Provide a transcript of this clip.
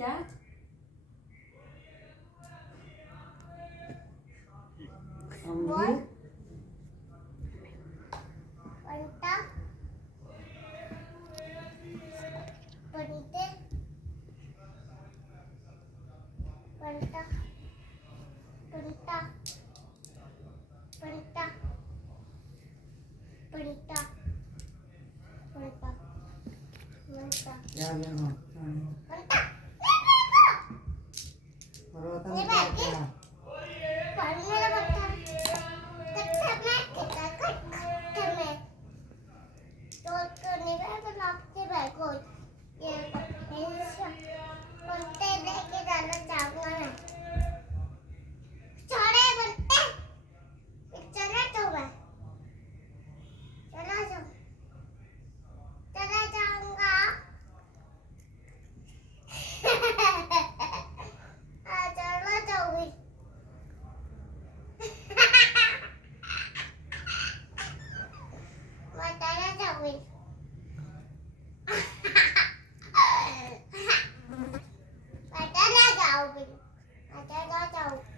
क्या अंगली पंटा पंटे पंटा पंटा पंटा पंटा पंटा पंटा या घेऊन पंटा पर्वताला ये काय बघ. केला? पढ़ने लगता कच्चा में कितना कच्चा में तो करने का तो आपके भाई को ये बनते लेके जाना चाहूंगा मैं छोड़े बनते चला तो मैं चला जाऊं चला जाऊंगा चला जाऊंगी बताना चाहूंगी बताना चाहूंगी बताना चाहूंगी